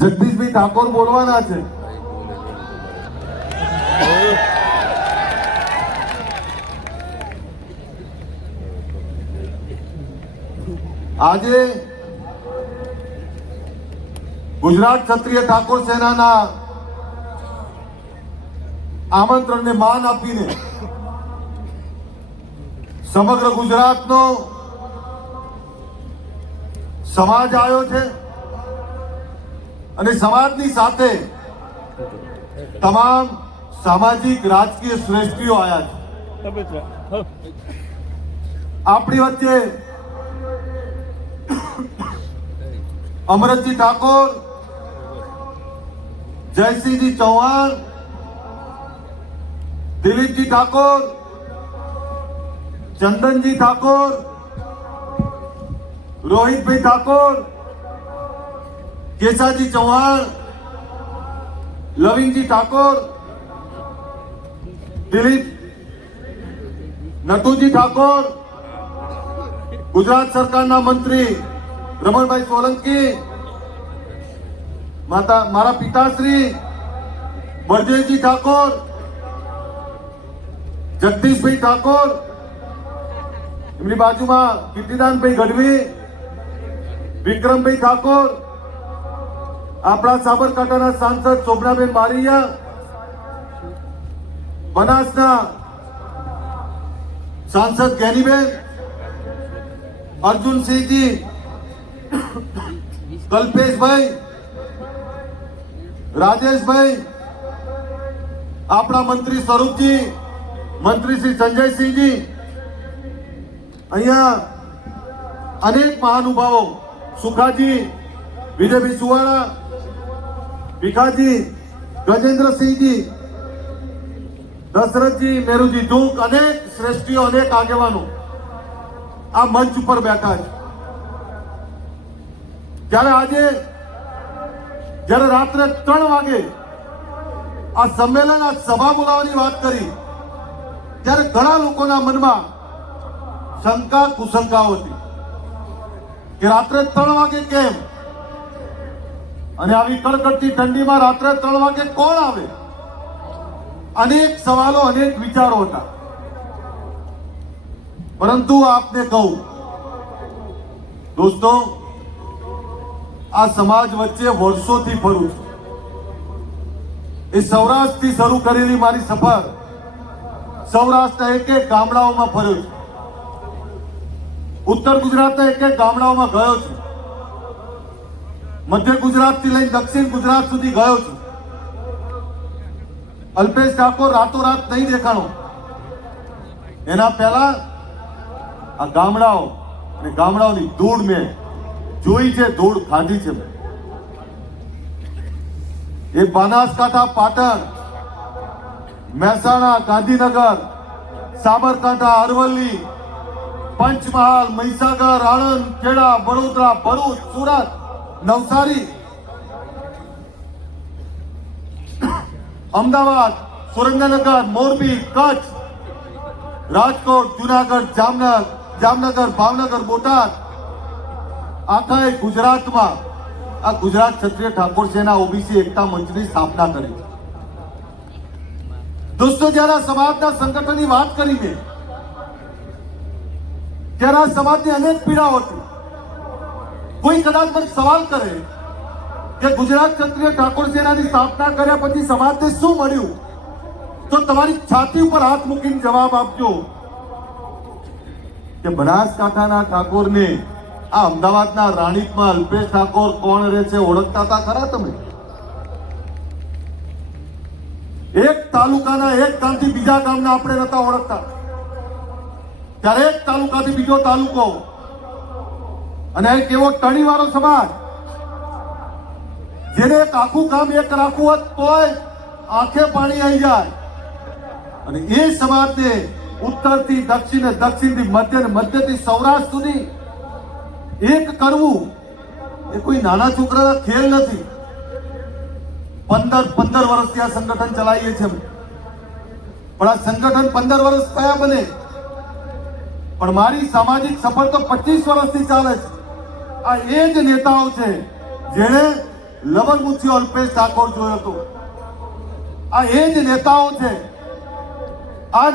જગદીશભાઈ ઠાકોર બોલવાના છે. આજે ગુજરાત ક્ષત્રિય ઠાકોર સેનાના આમંત્રણને માન આપીને સમગ્ર ગુજરાતનો સમાજ આવ્યો છે. અને સમાજની સાથે તમામ સામાજિક, રાજકીય શ્રેષ્ઠીઓ આવ્યા છે. આપણી વચ્ચે અમરતજી ઠાકોર, જયસિંહજી ચૌહાણ, દિલીપજી ઠાકોર, ચંદનજી ઠાકોર, રોહિતભાઈ ઠાકોર કેશાજી ચૌહાણ, લવિંગજી ઠાકોર, દિલીપ નટુજી ઠાકોર, ગુજરાત સરકારના મંત્રી રમણભાઈ સોલંકી, માતા, મારા પિતાશ્રી, બળદેવજી ઠાકોર, જગદીશભાઈ ઠાકોર, એમની બાજુમાં કીર્તિદાનભાઈ ગઢવી, વિક્રમભાઈ ઠાકોર આપણા સાબરકાંઠાના સાંસદ શોભનાબેન બારીયા, બનાસના સાંસદ જ્ઞાનીબેન અર્જુનસિંહજી, કલ્પેશભાઈ, રાજેશભાઈ, આપણા મંત્રી સ્વરૂપજી, મંત્રી શ્રી સંજયસિંહજી, અહીંયા અનેક મહાનુભાવો, સુખાજી, વિજયભાઈ સુવાળા ભીખાજી, ગજેન્દ્રસિંહજી, દશરથજી, મેરુજી, દુઃખ અનેક શ્રેષ્ઠીઓ, અનેક આગેવાનો આ મંચ ઉપર બેઠા છે. જ્યારે આજે, જ્યારે રાત્રે ત્રણ વાગે આ સંમેલન, આ સભા બોલાવવાની વાત કરી, ત્યારે ઘણા લોકોના મનમાં શંકા, કુશંકાઓ હતી કે રાત્રે ત્રણ વાગે કેમ? અને આવી કડકડતી ઠંડીમાં રાત્રે ત્રણ વાગે કોણ આવે? અનેક સવાલો, અનેક વિચારો હતા. પરંતુ આપને કહું, દોસ્તો, આ સમાજ વચ્ચે વર્ષોથી ફરું છું. એ સૌરાષ્ટ્રથી શરૂ કરેલી મારી સફર સૌરાષ્ટ્રના એક એક ગામડાઓમાં ફર્યો છું. ઉત્તર ગુજરાતના એક એક ગામડાઓમાં ગયો છું. મધ્ય ગુજરાતથી લઈને દક્ષિણ ગુજરાત સુધી ગયો છું. અલ્પેશ ઠાકોર રાતોરાત નહીં દેખાણો. એના પહેલા આ ગામડાઓ અને ગામડાઓની ધૂળ મેં જોઈ છે, ધૂળ ખાધી છે એ બનાસકાંઠા, પાટણ, મહેસાણા, ગાંધીનગર, સાબરકાંઠા, અરવલ્લી, પંચમહાલ, મહીસાગર, આણંદ, ખેડા, વડોદરા, ભરૂચ, સુરત નવસારી, અમદાવાદ, સુરેન્દ્રનગર, મોરબી, કચ્છ, રાજકોટ, જુનાગઢ, જામનગર જામનગર, ભાવનગર, બોટાદ આખા એ ગુજરાતમાં. આ ગુજરાત ક્ષત્રિય ઠાકોર સેના ઓબીસી એકતા મંચની સ્થાપના કરી દોસ્તો, જ્યારે સમાજના સંગઠનની વાત કરી મેં, ત્યારે આ સમાજની અનેક પીડાઓ હતી. કોઈ કદાચ મને સવાલ કરે કે ગુજરાત ક્ષત્રિય ઠાકોર સેનાની સ્થાપના કર્યા પછી સમાજને શું મળ્યું? તો તમારી છાતી ઉપર હાથ મૂકીને જવાબ આપજો કે બનાસકાંઠાના ઠાકોરને આ અમદાવાદના રાણીપમાં અલ્પેશ ઠાકોર કોણ રહે છે ઓળખતા હતા ખરા તમે? એક તાલુકાના એક ગામથી બીજા ગામના આપણે નતા ઓળખતા. ત્યારે એક તાલુકાથી બીજો તાલુકો અને એક એવો ટણીવાળો સમાજ, જેને એક આખું કામ એક રાખવું હોત તોય આંખે પાણી આવી જાય. અને એ સમાજને ઉત્તરથી દક્ષિણ દક્ષિણથી મધ્ય ને મધ્યથી સૌરાષ્ટ્ર સુધી એક કરવું એ કોઈ નાના છોકરાના ખેલ નથી. પંદર પંદર વર્ષથી આ સંગઠન ચલાવીએ છીએ પણ આ સંગઠન પંદર વર્ષ થયા બને. પણ મારી સામાજિક સફર તો પચીસ વર્ષથી ચાલે છે. આ એ જ નેતાઓ છે જેણે લવણમુખી અલ્પેશ ઠાકોર જોયો હતો. આ એ જ નેતાઓ છે. આ